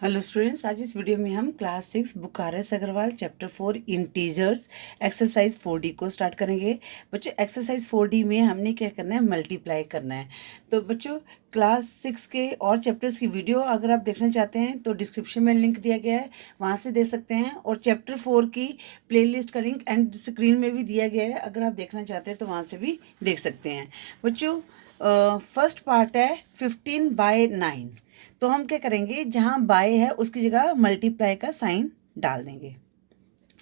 Hello students, आज इस video में हम class 6 book R S Agarwal chapter 4 integers exercise 4D को स्टार्ट करेंगे। बच्चों, एक्सरसाइज 4D में हमने क्या करना है, मल्टीप्लाई करना है। तो बच्चों, क्लास 6 के और चैप्टर्स की वीडियो अगर आप देखना चाहते हैं तो डिस्क्रिप्शन में लिंक दिया गया है, वहाँ से देख सकते हैं। और चैप्टर 4 की प्लेलिस्ट का लिंक एंड स्क्रीन में भी दिया गया है, अगर आप देखना चाहते हैं तो वहाँ से भी देख सकते हैं। बच्चों, फर्स्ट पार्ट है 15/9। तो हम क्या करेंगे, जहाँ बाय है उसकी जगह मल्टीप्लाई का साइन डाल देंगे।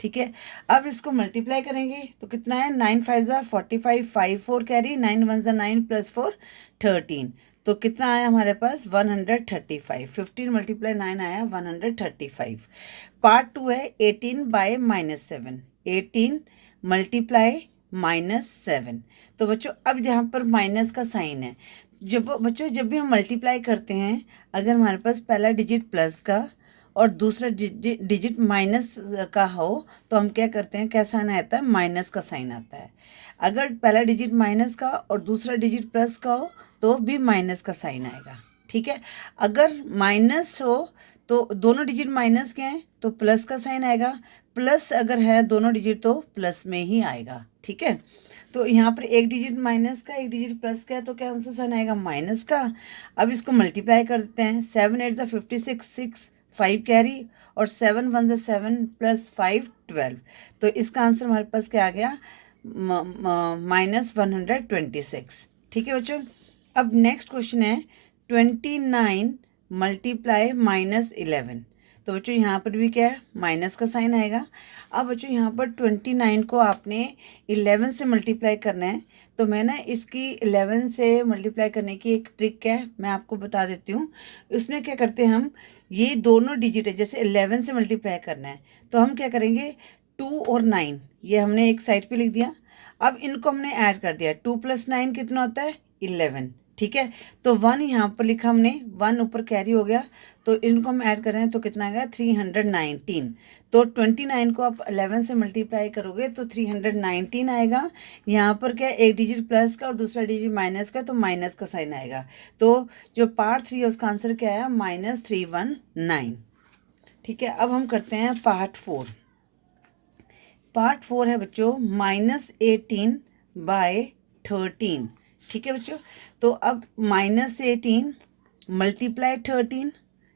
ठीक है, अब इसको मल्टीप्लाई करेंगे तो कितना है, 9 5 ज़ा 45, 5 4 कैरी, 9 1 ज़ा 9 प्लस 4 13। तो कितना आया हमारे पास 135। 15 मल्टीप्लाई 9 आया 135। पार्ट 2 है 18/-7। 18 मल्टीप्लाई -7। तो बच्चों, अब यहाँ पर माइनस का साइन है। जब भी हम मल्टीप्लाई करते हैं, अगर हमारे पास पहला डिजिट प्लस का और दूसरा डिजिट माइनस का हो तो हम क्या करते हैं, क्या साइन आता है, माइनस का साइन आता है। अगर पहला डिजिट माइनस का और दूसरा डिजिट प्लस का हो तो भी माइनस का साइन आएगा। ठीक है, अगर माइनस हो तो दोनों डिजिट माइनस के हैं तो प्लस का साइन आएगा, प्लस अगर है दोनों डिजिट तो प्लस में ही आएगा। ठीक है, तो यहाँ पर एक डिजिट माइनस का एक डिजिट प्लस का है तो क्या आंसर साइन आएगा, माइनस का। अब इसको मल्टीप्लाई कर देते हैं, 7 8 ज़ा 56, 6 5 कैरी, और 7 1 ज़ा 7 प्लस 5 12। तो इसका आंसर हमारे पास क्या आ गया, -126। ठीक है बच्चों, अब नेक्स्ट क्वेश्चन है 29 मल्टीप्लाई -11। तो बच्चों यहाँ पर भी क्या है, माइनस का साइन आएगा। अब बच्चों यहाँ पर 29 को आपने 11 से मल्टीप्लाई करना है। तो मैं ना इसकी 11 से मल्टीप्लाई करने की एक ट्रिक है, मैं आपको बता देती हूँ। उसमें क्या करते हैं हम, ये दोनों डिजिट है, जैसे 11 से मल्टीप्लाई करना है तो हम क्या करेंगे, 2 और 9 ये हमने एक साइड पे लिख दिया। अब इनको हमने ऐड कर दिया, 2 + 9 कितना होता है, 11। ठीक है, तो 1 यहाँ पर लिखा हमने, 1 ऊपर कैरी हो गया, तो इनको हम ऐड कर रहे हैं तो कितना आएगा, 319। तो 29 को आप 11 से मल्टीप्लाई करोगे तो 319 आएगा। यहाँ पर क्या, एक डिजिट प्लस का और दूसरा डिजिट माइनस का, तो माइनस का साइन आएगा। तो जो पार्ट 3 है उसका आंसर क्या आया, -319। ठीक है, अब हम करते हैं पार्ट 4। पार्ट 4 है बच्चों -18/13। ठीक है बच्चों, तो अब -18 मल्टीप्लाई 13।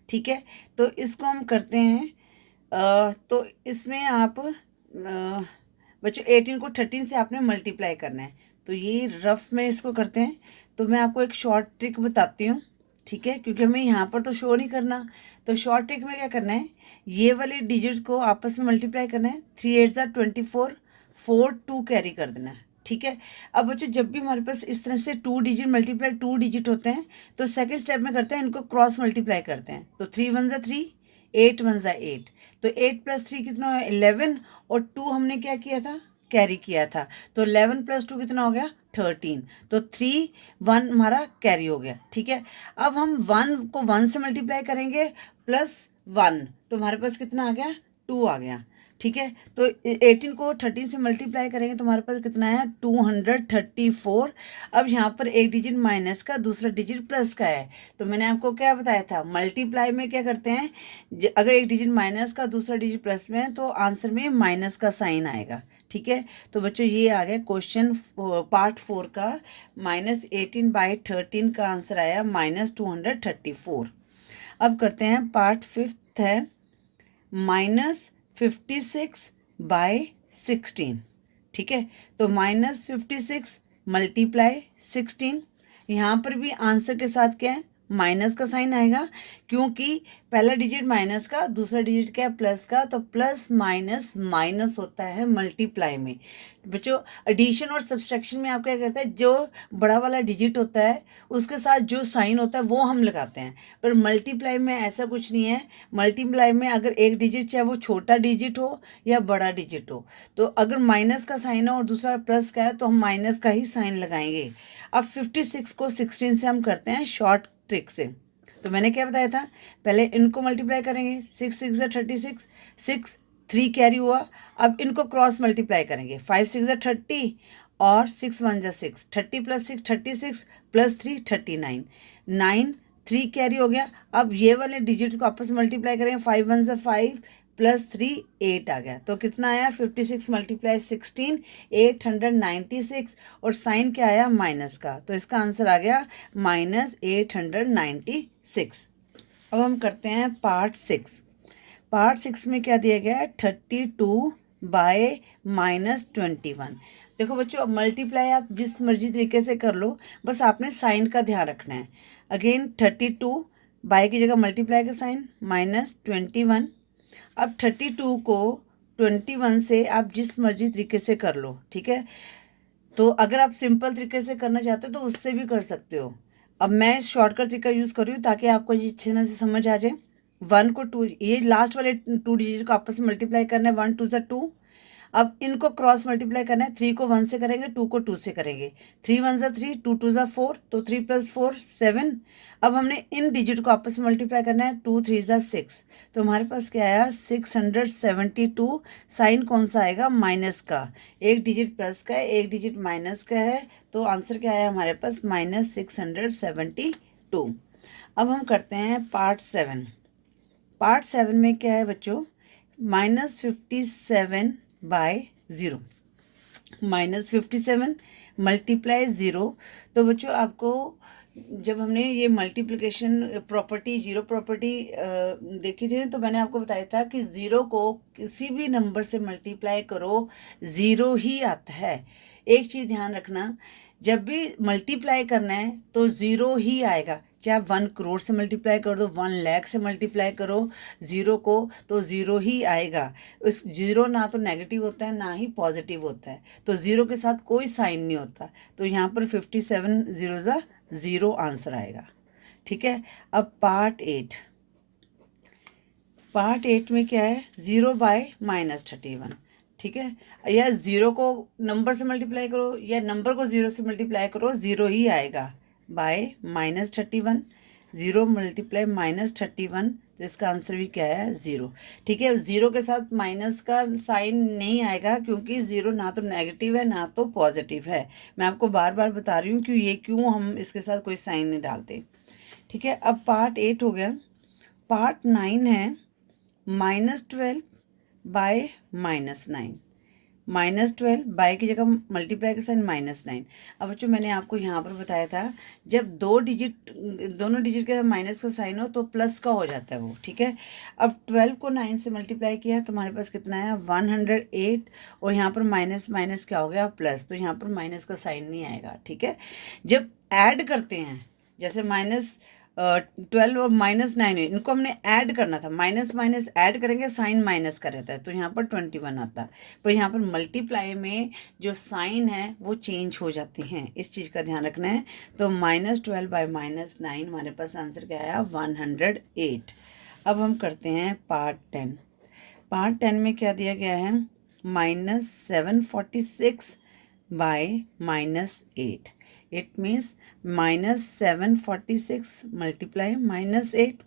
ठीक है, तो इसको हम करते हैं, तो इसमें आप बच्चों 18 को 13 से आपने मल्टीप्लाई करना है। तो ये रफ में इसको करते हैं, तो मैं आपको एक शॉर्ट ट्रिक बताती हूँ। ठीक है, क्योंकि हमें यहाँ पर तो शो नहीं करना। तो शॉर्ट ट्रिक में क्या करना है, ये वाले डिजिट्स को आपस में मल्टीप्लाई करना है। 3 8 ज़ा 24, 4 2 कैरी कर देना है। ठीक है, अब बच्चों जब भी हमारे पास इस तरह से 2 डिजिट मल्टीप्लाई 2 डिजिट होते हैं तो सेकंड स्टेप में करते हैं, इनको क्रॉस मल्टीप्लाई करते हैं। तो 3 1 ज़ा 3, 8 1 ज़ा 8। तो 8 + 3 कितना है, 11, और 2 हमने क्या किया था, कैरी किया था। तो 11 + 2 कितना हो गया, 13। तो 3 1 हमारा कैरी हो गया। ठीक है, अब हम 1 को 1 से मल्टीप्लाई करेंगे +1, तो हमारे पास कितना आ गया, 2 आ गया। ठीक है, तो 18 को 13 से मल्टीप्लाई करेंगे तो हमारे पास कितना है, 234। अब यहाँ पर एक डिजिट माइनस का, दूसरा डिजिट प्लस का है। तो मैंने आपको क्या बताया था, मल्टीप्लाई में क्या करते हैं, अगर एक डिजिट माइनस का दूसरा डिजिट प्लस में है तो आंसर में माइनस का साइन आएगा। ठीक है, तो बच्चों ये आ गया क्वेश्चन पार्ट 4 का, -18/13 का आंसर आया -234। अब करते हैं पार्ट 5 है -56/16। ठीक है, तो -56 मल्टीप्लाई 16। यहाँ पर भी आंसर के साथ क्या है, माइनस का साइन आएगा, क्योंकि पहला डिजिट माइनस का, दूसरा डिजिट क्या है, प्लस का। तो प्लस माइनस माइनस होता है मल्टीप्लाई में। बच्चों, एडिशन और सब्सट्रैक्शन में आप क्या करते हैं, जो बड़ा वाला डिजिट होता है उसके साथ जो साइन होता है वो हम लगाते हैं, पर मल्टीप्लाई में ऐसा कुछ नहीं है। मल्टीप्लाई में अगर एक डिजिट, चाहे वो छोटा डिजिट हो या बड़ा डिजिट हो, तो अगर माइनस का साइन है और दूसरा प्लस का है तो हम माइनस का ही साइन लगाएंगे। अब 56 को 16 से हम करते हैं शॉर्ट ट्रिक से। तो मैंने क्या बताया था, पहले इनको मल्टीप्लाई करेंगे, 6 6 ज़ा 36, 6 3 कैरी हुआ। अब इनको क्रॉस मल्टीप्लाई करेंगे, 5 6 ज़ा 30 और 6 1 ज़ा 6, 30 + 6 36 + 3 39, 9 3 कैरी हो गया। अब ये वाले डिजिट्स को आपस में मल्टीप्लाई करेंगे, 5 1 से 5 प्लस 3 8 आ गया। तो कितना आया 56 मल्टीप्लाई 16 896। और साइन क्या आया माइनस का, तो इसका आंसर आ गया -896। अब हम करते हैं पार्ट 6। पार्ट 6 में क्या दिया गया है 32 बाय -21। देखो बच्चों, अब मल्टीप्लाई आप जिस मर्जी तरीके से कर लो, बस आपने साइन का ध्यान रखना है। अगेन 32 बाय की जगह मल्टीप्लाई का साइन -21। अब 32 को 21 से आप जिस मर्जी तरीके से कर लो, ठीक है। तो अगर आप सिंपल तरीके से करना चाहते हो तो उससे भी कर सकते हो। अब मैं शॉर्टकट तरीका यूज़ कर रही हूँ ताकि आपको ये अच्छे से समझ आ जाए। 1 को 2, ये लास्ट वाले 2 डिजिट को आपस में मल्टीप्लाई करना है, 1 2 ज़ा 2। अब इनको क्रॉस मल्टीप्लाई करना है, 3 को 1 से करेंगे, 2 को 2 से करेंगे। 3 1 ज़ा 3, 2 2 ज़ा 4, तो 3 + 4 7। अब हमने इन डिजिट को आपस में मल्टीप्लाई करना है, 2 3 ज़ा 6। तो हमारे पास क्या आया 672। साइन कौन सा आएगा माइनस का, एक डिजिट प्लस का है एक डिजिट माइनस का है। तो आंसर क्या आया हमारे पास -672। अब हम करते हैं पार्ट 7। पार्ट 7 में क्या है बच्चों, -57 बाय 0। -57 मल्टीप्लाई 0। तो बच्चों आपको जब हमने ये मल्टीप्लिकेशन प्रॉपर्टी, जीरो प्रॉपर्टी देखी थी तो मैंने आपको बताया था कि ज़ीरो को किसी भी नंबर से मल्टीप्लाई करो, ज़ीरो ही आता है। एक चीज़ ध्यान रखना, जब भी मल्टीप्लाई करना है तो ज़ीरो ही आएगा। चाहे आप 1 करोड़ से मल्टीप्लाई कर दो, 1 लाख से मल्टीप्लाई करो ज़ीरो को, तो ज़ीरो ही आएगा। उस ज़ीरो ना तो नेगेटिव होता है ना ही पॉजिटिव होता है, तो ज़ीरो के साथ कोई साइन नहीं होता। तो यहाँ पर 57 0 ज़ा 0 आंसर आएगा, ठीक है। अब पार्ट 8। पार्ट 8 में क्या है 0 बाय -31, ठीक है। या ज़ीरो को नंबर से मल्टीप्लाई करो या नंबर को ज़ीरो से मल्टीप्लाई करो, ज़ीरो ही आएगा। बाय -31, 0 मल्टीप्लाई -31, तो इसका आंसर भी क्या है 0, ठीक है। ज़ीरो के साथ माइनस का साइन नहीं आएगा क्योंकि ज़ीरो ना तो नेगेटिव है ना तो पॉजिटिव है। मैं आपको बार बार बता रही हूँ कि ये क्यों हम इसके साथ कोई साइन नहीं डालते, ठीक है। अब पार्ट 8 हो गया। पार्ट 9 है -12 बाय -9। -12 बाय की जगह मल्टीप्लाई का साइन -9। अब बच्चों मैंने आपको यहाँ पर बताया था, जब दोनों डिजिट के साथ माइनस का साइन हो तो प्लस का हो जाता है वो, ठीक है। अब 12 को 9 से मल्टीप्लाई किया तो हमारे पास कितना आया 108। और यहाँ पर माइनस माइनस क्या हो गया प्लस, तो यहाँ पर माइनस का साइन नहीं आएगा, ठीक है। जब ऐड करते हैं, जैसे -12 और -9 है, इनको हमने ऐड करना था, माइनस माइनस ऐड करेंगे साइन माइनस का रहता है, तो यहाँ पर 21 आता है। पर यहाँ पर मल्टीप्लाई में जो साइन है वो चेंज हो जाते हैं, इस चीज़ का ध्यान रखना है। तो -12 बाय -9 हमारे पास आंसर क्या आया 108। अब हम करते हैं पार्ट 10। पार्ट 10 में क्या दिया गया है -746 बाय -8। It means -746 multiply -8।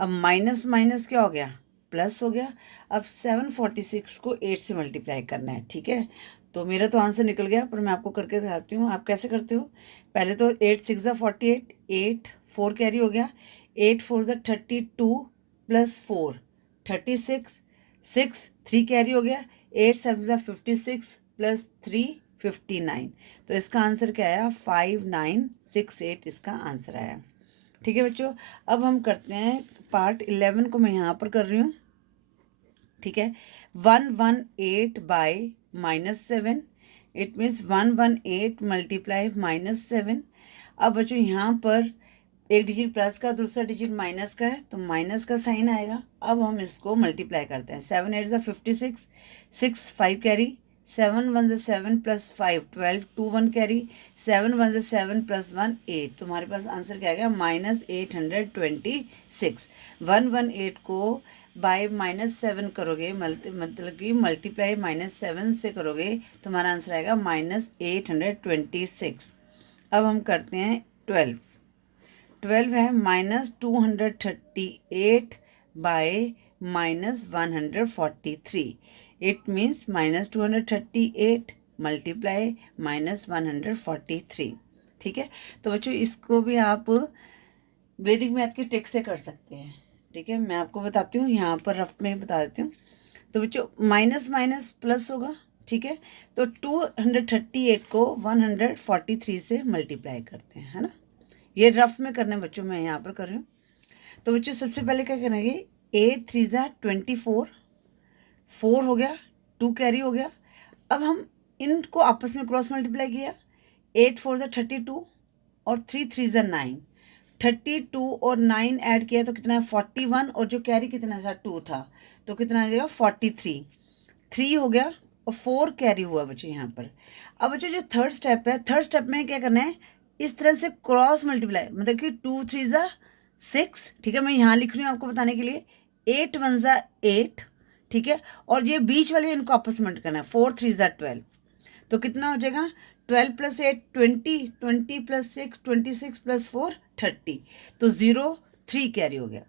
अब माइनस माइनस क्या हो गया प्लस हो गया। अब 746 को 8 से मल्टीप्लाई करना है, ठीक है। तो मेरा तो आंसर निकल गया, पर मैं आपको करके दिखाती हूँ आप कैसे करते हो। पहले तो 8 6 ज़ा 48, 8 4 कैरी हो गया, 8 4 ज़ा 32 प्लस 4 36, 6 3 कैरी हो गया, 8 7 ज़ा 56 प्लस 3 59। तो इसका आंसर क्या आया 5968, इसका आंसर आया, ठीक है बच्चों। अब हम करते हैं पार्ट 11 को, मैं यहाँ पर कर रही हूँ, ठीक है। 118 बाय -7। It means 118 multiply -7। अब बच्चों यहाँ पर एक डिजिट प्लस का दूसरा डिजिट माइनस का है, तो माइनस का साइन आएगा। अब हम इसको मल्टीप्लाई करते हैं, 7 8 ज़ा 56, 6 5 कैरी, 7 1 ज़ा 7 प्लस 5 12, 2 1 कैरी, 7 1 ज़ा 7 प्लस 1 8। तो हमारे पास आंसर क्या आ गया -826। 118 को बाय -7 करोगे, मतलब कि मल्टीप्लाई -7 से करोगे तो हमारा आंसर आएगा -826। अब हम करते हैं 12 है -238 बाय -143। इट मीन्स -238 मल्टीप्लाई -143, ठीक है। तो बच्चों इसको भी आप वैदिक मैथ की ट्रिक से कर सकते हैं। ठीक है, मैं आपको बताती हूँ, यहाँ पर रफ में बता देती हूँ। तो बच्चों माइनस माइनस प्लस होगा। ठीक है, तो 238 को 143 से मल्टीप्लाई करते हैं, है ना। ये रफ में करना है बच्चों, मैं यहाँ पर कर रही हूँ। तो बच्चों सबसे पहले क्या करेंगे, 8 3 24, 4 हो गया, 2 कैरी हो गया। अब हम इनको आपस में क्रॉस मल्टीप्लाई किया, 8 4 32 और 3 3 9, 32 और 9 ऐड किया तो कितना है 41, और जो कैरी कितना था 2 था, तो कितना आ जाएगा 43, 3 हो गया और 4 कैरी हुआ बच्चों यहाँ पर। अब बच्चों जो थर्ड स्टेप है, थर्ड स्टेप में क्या करना है, इस तरह से क्रॉस मल्टीप्लाई, मतलब कि 2 3 6। ठीक है, मैं यहाँ लिख रही हूँ आपको बताने के लिए, 8 1 8। ठीक है, और ये बीच वाले इनको आपस में मल्टीप्लाई करना है, 4 3 12, तो कितना हो जाएगा 12 + 8 20, 20 + 6 26 + 4 30, तो 0 3 कैरी हो गया।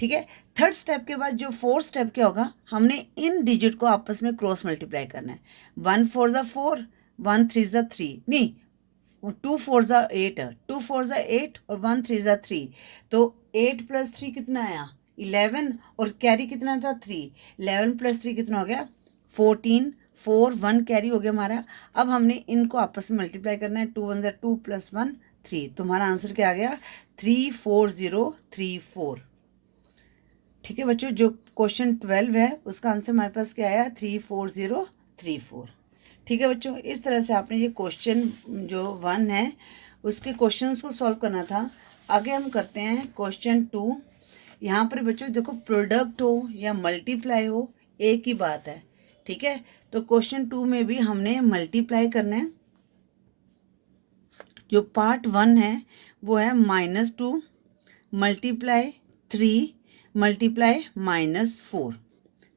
ठीक है, थर्ड स्टेप के बाद जो फोर्थ स्टेप क्या होगा, हमने इन डिजिट को आपस में क्रॉस मल्टीप्लाई करना है। 1 4 4, 1 3 3, नहीं 2 4 8, 2 4 8 और 1 3 3, तो 8 + 3 कितना आया 11, और कैरी कितना था 3, 11 + 3 कितना हो गया 14, 4 1 कैरी हो गया हमारा। अब हमने इनको आपस में मल्टीप्लाई करना है, 2 1 2 + 1 3, तुम्हारा आंसर क्या आ गया 34034। ठीक है बच्चों, जो क्वेश्चन 12 है उसका आंसर हमारे पास क्या आया 34034। ठीक है बच्चों, इस तरह से आपने ये क्वेश्चन जो 1 है उसके क्वेश्चंस को सॉल्व करना था। आगे हम करते हैं क्वेश्चन 2। यहाँ पर बच्चों देखो, प्रोडक्ट हो या मल्टीप्लाई हो एक ही बात है। ठीक है, तो क्वेश्चन 2 में भी हमने मल्टीप्लाई करना है। जो पार्ट 1 है वो है -2 मल्टीप्लाई 3 मल्टीप्लाई -4।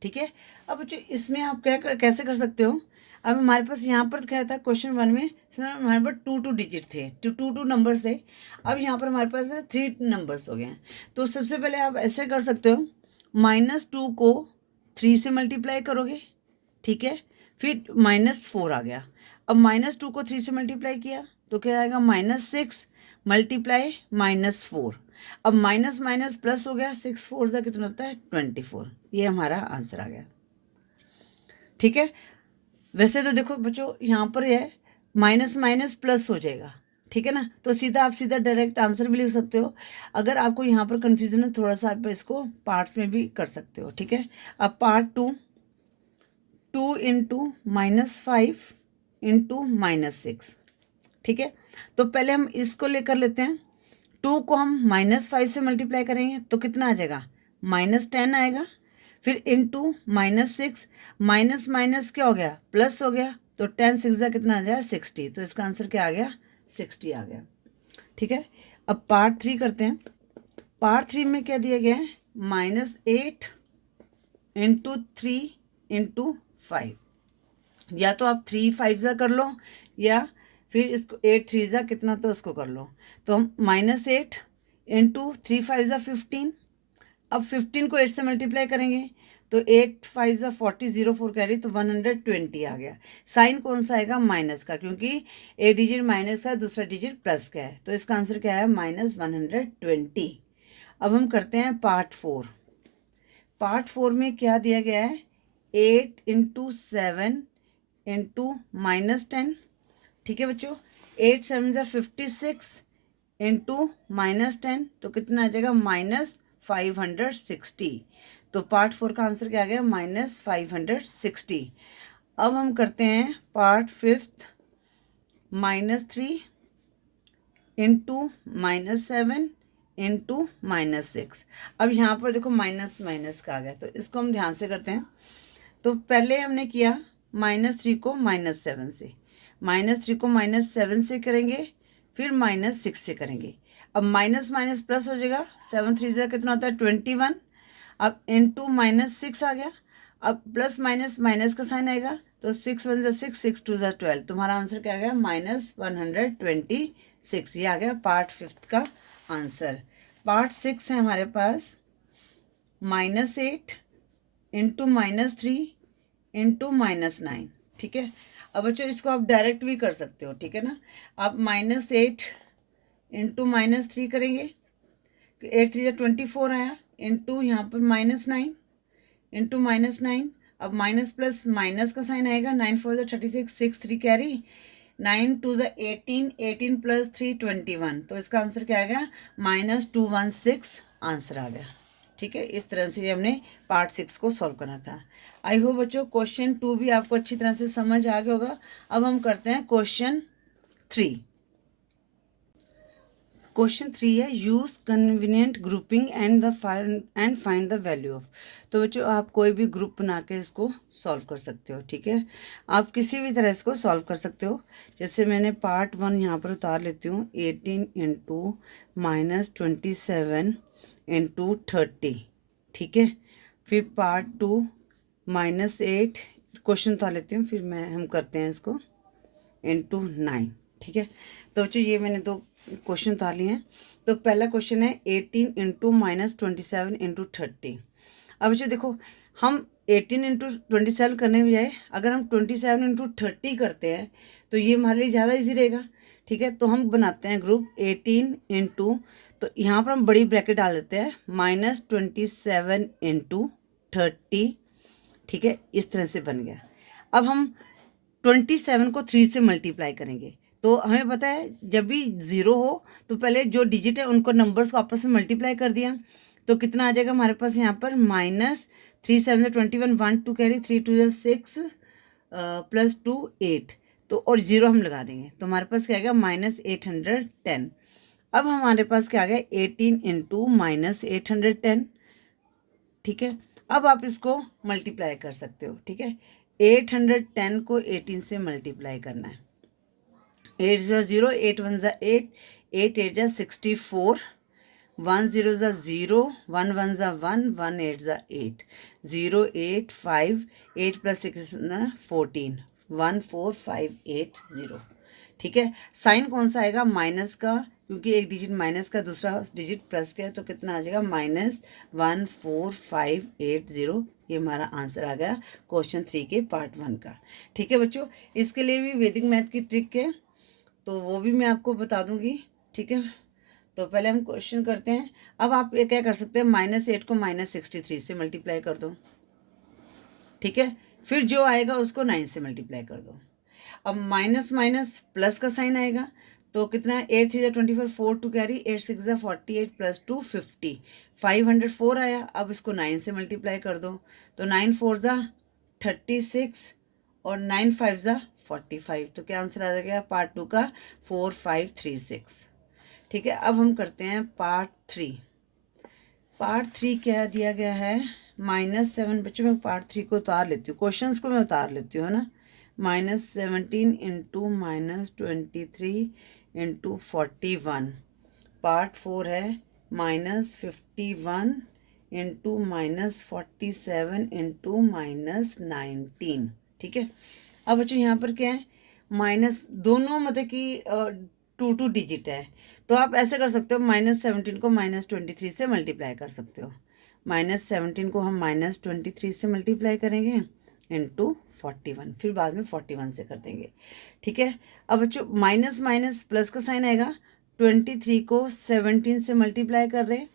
ठीक है, अब बच्चों इसमें आप क्या कैसे कर सकते हो, अब हमारे पास यहाँ पर क्या था क्वेश्चन 1 में हमारे पास 2 डिजिट थे, 2 नंबर्स थे। अब यहाँ पर हमारे पास 3 नंबर्स हो गए हैं। तो सबसे पहले आप ऐसे कर सकते हो, -2 को 3 से मल्टीप्लाई करोगे। ठीक है, फिर -4 आ गया। अब -2 को 3 से मल्टीप्लाई किया तो क्या आएगा -6 मल्टीप्लाई -4। अब माइनस माइनस प्लस हो गया, 6 4 से कितना होता है 24। ये हमारा आंसर आ गया। ठीक है, वैसे तो देखो बच्चों यहाँ पर है माइनस माइनस प्लस हो जाएगा। ठीक है ना, तो सीधा आप सीधा डायरेक्ट आंसर भी लिख सकते हो। अगर आपको यहाँ पर कंफ्यूजन है थोड़ा सा, आप इसको पार्ट्स में भी कर सकते हो। ठीक है, अब पार्ट 2, 2 × -5 × -6। ठीक है, तो पहले हम इसको लेकर लेते हैं। 2 को हम -5 से मल्टीप्लाई करेंगे तो कितना आ जाएगा -10 आएगा। फिर इंटू -6, माइनस माइनस क्या हो गया प्लस हो गया, तो 10 6 कितना आ जाएगा 60, तो इसका आंसर क्या आ गया 60 आ गया। ठीक है, अब पार्ट 3 करते हैं। पार्ट 3 में क्या दिया गया है -8 × 3 × 5। या तो आप 3 5 कर लो, या फिर इसको 8 3 कितना, तो उसको कर लो। तो हम -8 × 3 5 15। अब 15 को 8 से मल्टीप्लाई करेंगे तो 8 5 40, 0 4 कैरी, तो 120 आ गया। साइन कौन सा आएगा माइनस का, क्योंकि एक डिजिट माइनस है दूसरा डिजिट प्लस का है, तो इसका आंसर क्या है -120। अब हम करते हैं पार्ट 4। पार्ट 4 में क्या दिया गया है 8 × 7 × -10। ठीक है बच्चों, 8 7 56 × -10, तो कितना आ जाएगा -560। तो पार्ट 4 का आंसर क्या आ गया -560। अब हम करते हैं पार्ट 5, -3 × -7 × -6। अब यहाँ पर देखो माइनस माइनस का आ गया, तो इसको हम ध्यान से करते हैं। तो पहले हमने किया -3 को -7 से, -3 को -7 से करेंगे, फिर -6 से करेंगे। अब माइनस माइनस प्लस हो जाएगा, 7 3 कितना होता है 21। अब इंटू -6 आ गया। अब प्लस माइनस माइनस का साइन आएगा, तो 6 1 6, 6 2 12। तुम्हारा आंसर क्या आ गया -126। ये आ गया पार्ट 5 का आंसर। पार्ट 6 है हमारे पास -8 × -3 × -9। ठीक है, अब बच्चों इसको आप डायरेक्ट भी कर सकते हो। ठीक है ना, आप -8 × -3 करेंगे, 8 3 24 आया, इंटू यहाँ पर -9, इंटू -9। अब माइनस प्लस माइनस का साइन आएगा, 9 4 36, 6 3 कैरी, 9 2 18, 18 प्लस 3 21। तो इसका आंसर क्या आएगा? -216 आंसर आ गया। ठीक है, इस तरह से हमने पार्ट 6 को सॉल्व करना था। आई होप बच्चों क्वेश्चन 2 भी आपको अच्छी तरह से समझ आ गया होगा। अब हम करते हैं क्वेश्चन 3। क्वेश्चन 3 है use convenient grouping and find the value of. तो बच्चों आप कोई भी ग्रुप बना के इसको सॉल्व कर सकते हो। ठीक है, आप किसी भी तरह इसको सॉल्व कर सकते हो। जैसे मैंने पार्ट 1 यहाँ पर उतार लेती हूँ, 18 इंटू -27 इंटू 30। ठीक है, फिर पार्ट 2 -8 क्वेश्चन उतार लेती हूँ, फिर हम करते हैं इसको इंटू 9। ठीक है, तो बच्चों ये मैंने दो क्वेश्चन उतार लिए हैं। तो पहला क्वेश्चन है 18 इंटू -27 इंटू 30। अब बच्चों देखो, हम 18 इंटू 27 करने के बजाय अगर हम 27 इंटू 30 करते हैं तो ये हमारे लिए ज़्यादा इजी रहेगा। ठीक है, तो हम बनाते हैं ग्रुप 18 इंटू, तो यहाँ पर हम बड़ी ब्रैकेट डाल देते हैं, -27 इंटू 30। ठीक है, इस तरह से बन गया। अब हम 27 को 3 से मल्टीप्लाई करेंगे। तो हमें पता है जब भी 0 हो तो पहले जो डिजिट है उनको नंबर्स को आपस में मल्टीप्लाई कर दिया, तो कितना आ जाएगा हमारे पास यहाँ पर -3 7 21, 1 2 कैरी, 3 2 6 प्लस 2 8। तो और 0 हम लगा देंगे तो हमारे पास क्या आएगा -810। अब हमारे पास क्या आ गया 18 इंटू -810। ठीक है, अब आप इसको मल्टीप्लाई कर सकते हो। ठीक है, 810 को 18 से मल्टीप्लाई करना है। 8 0, 8 1 8, 8 8 64, 1 0 0, 1 1 1, 1 8 8, 0 8 5, 8 प्लस 6 14, 1 4 5 8 0। ठीक है, साइन कौन सा आएगा? माइनस का, क्योंकि एक डिजिट माइनस का दूसरा डिजिट प्लस का है, तो कितना आ जाएगा -14580। ये हमारा आंसर आ गया क्वेश्चन 3 के पार्ट 1 का। ठीक है बच्चों, इसके लिए भी वैदिक मैथ की ट्रिक है, तो वो भी मैं आपको बता दूंगी। ठीक है, तो पहले हम क्वेश्चन करते हैं। अब आप ये क्या कर सकते हैं, -8 को -63 से मल्टीप्लाई कर दो। ठीक है, फिर जो आएगा उसको 9 से मल्टीप्लाई कर दो। अब माइनस माइनस प्लस का साइन आएगा, तो कितना है 8 3 24, 4 2 कैरी, 8 6 48 प्लस 2 50, 504 आया। अब इसको 9 से मल्टीप्लाई कर दो, तो 9 4 36 और 9 5 45। तो क्या आंसर आ जाएगा पार्ट 2 का 4536। ठीक है, अब हम करते हैं पार्ट 3। पार्ट 3 क्या दिया गया है, -7। बच्चों मैं पार्ट 3 को उतार लेती हूँ, क्वेश्चंस को मैं उतार लेती हूँ, है ना। -17 इंटू -23 इंटू 41। पार्ट 4 है -51 इंटू -47 इंटू -19। ठीक है, अब बच्चों यहाँ पर क्या है, माइनस दोनों मतलब कि 2 डिजिट है, तो आप ऐसे कर सकते हो, -17 को -23 से मल्टीप्लाई कर सकते हो। -17 को हम -23 से मल्टीप्लाई करेंगे इंटू 41, फिर बाद में 41 से कर देंगे। ठीक है, अब बच्चों माइनस माइनस प्लस का साइन आएगा, 23 को 17 से मल्टीप्लाई कर रहे हैं,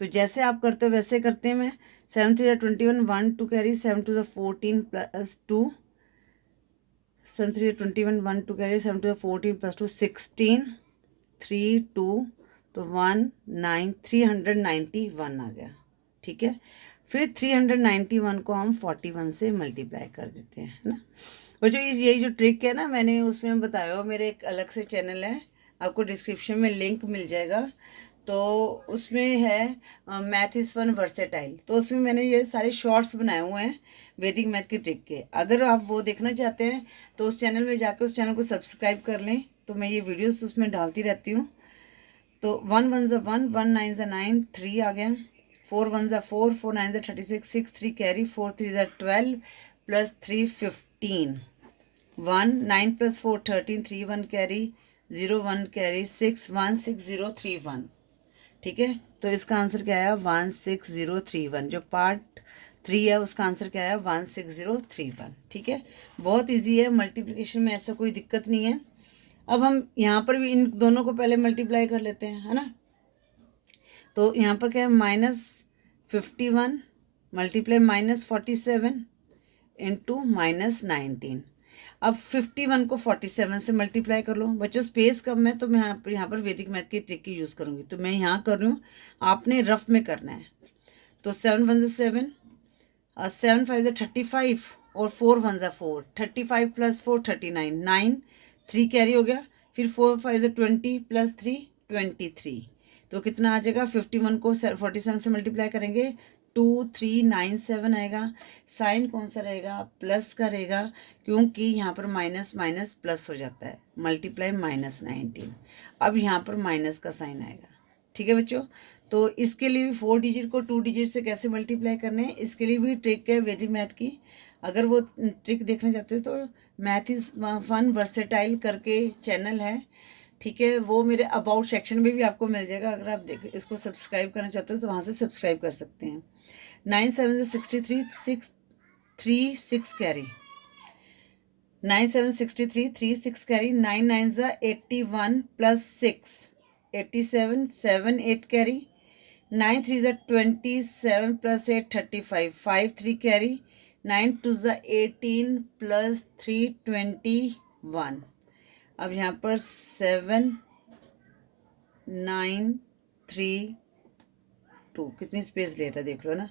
तो जैसे आप करते हो वैसे करते हैं। मैं 7 3 21, 1 2 कैरी, 7 2 14 प्लस 2, 7 3 21, 1 2 कैरी, 7 2 14 प्लस 2 16, 3 2, तो 1 9 391 आ गया। ठीक है, फिर 391 को हम 41 से मल्टीप्लाई कर देते हैं, है ना। और जो यही जो ट्रिक है ना, मैंने उसमें बताया हो, मेरे एक अलग से चैनल है, आपको डिस्क्रिप्शन में लिंक मिल जाएगा, तो उसमें है मैथ इज़ फन वर्सेटाइल। तो उसमें मैंने ये सारे शॉर्ट्स बनाए हुए हैं वैदिक मैथ की ट्रिक के। अगर आप वो देखना चाहते हैं तो उस चैनल में जाकर उस चैनल को सब्सक्राइब कर लें, तो मैं ये वीडियोस उसमें डालती रहती हूँ। तो 1 1 1, 1 9 9, 3 आ गया, 4 1 4, 4 9 36, 6 3 carry, 4 3 12 plus 3 15, 1 9 plus 4 13, 3 1 carry, 0 1 carry, 6 1 6 0 3 1। ठीक है, तो इसका आंसर क्या आया 16031। जो पार्ट 3 है उसका आंसर क्या आया 16031। ठीक है, बहुत इजी है, मल्टीप्लिकेशन में ऐसा कोई दिक्कत नहीं है। अब हम यहाँ पर भी इन दोनों को पहले मल्टीप्लाई कर लेते हैं, है ना। तो यहाँ पर क्या है, -51 मल्टीप्लाई -47 इंटू -19। अब 51 को 47 से मल्टीप्लाई कर लो। बच्चों स्पेस कम है तो मैं यहाँ पर वैदिक मैथ की ट्रिक की यूज़ करूँगी, तो मैं यहाँ कर रही हूँ, आपने रफ में करना है। तो 7 1 7, 7 5 35 और 4 1 4, 35 + 4 39, 9 3 कैरी हो गया, फिर 4 5 20 + 3 23। तो कितना आ जाएगा, 51 को 47 से मल्टीप्लाई करेंगे 2397 आएगा। साइन कौन सा रहेगा, प्लस का रहेगा, क्योंकि यहाँ पर माइनस माइनस प्लस हो जाता है, मल्टीप्लाई -19। अब यहाँ पर माइनस का साइन आएगा। ठीक है बच्चों, तो इसके लिए भी 4 डिजिट को 2 डिजिट से कैसे मल्टीप्लाई करने हैं, इसके लिए भी ट्रिक है वैदिक मैथ की। अगर वो ट्रिक देखना चाहते हो तो मैथ इज फन वर्सेटाइल करके चैनल है, ठीक है, वो मेरे अबाउट सेक्शन में भी आपको मिल जाएगा। अगर आप इसको सब्सक्राइब करना चाहते हो तो वहाँ से सब्सक्राइब कर सकते हैं। 9 7 63, 6 3 6 कैरी, 9 7 63 3 6 कैरी, 9 9 81 + 6 87, 7 8 कैरी, 9 3 27 + 8 35, 5 3 कैरी, 9 2 18 + 3 21। अब यहाँ पर 7 9 3 2, कितनी स्पेस ले रहा है देख लो ना,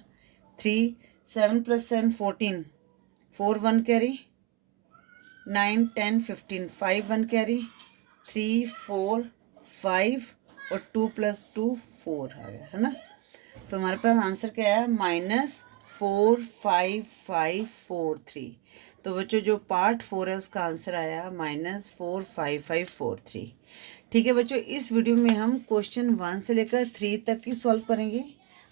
3 7 + 7 14, 4 1 कैरी, 9 10 15, 5 1 कैरी, 3 4 5 और 2 + 2 4 आ गया, है ना। तो हमारे पास आंसर क्या है, -45543। तो बच्चों जो पार्ट 4 है उसका आंसर आया -45543। ठीक है बच्चों, इस वीडियो में हम क्वेश्चन 1 से लेकर 3 तक की सॉल्व करेंगे।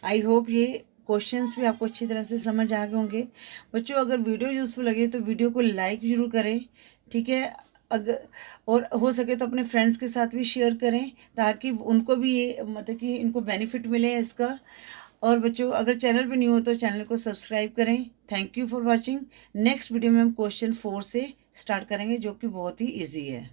आई होप ये क्वेश्चंस भी आपको अच्छी तरह से समझ आ गए होंगे। बच्चों अगर वीडियो यूज़फुल लगे तो वीडियो को लाइक ज़रूर करें, ठीक है। अगर और हो सके तो अपने फ्रेंड्स के साथ भी शेयर करें, ताकि उनको भी ये मतलब कि इनको बेनिफिट मिले इसका। और बच्चों अगर चैनल पे न्यू हो तो चैनल को सब्सक्राइब करें। Thank you for watching. Next video में हम क्वेश्चन 4 से स्टार्ट करेंगे, जो कि बहुत ही ईजी है।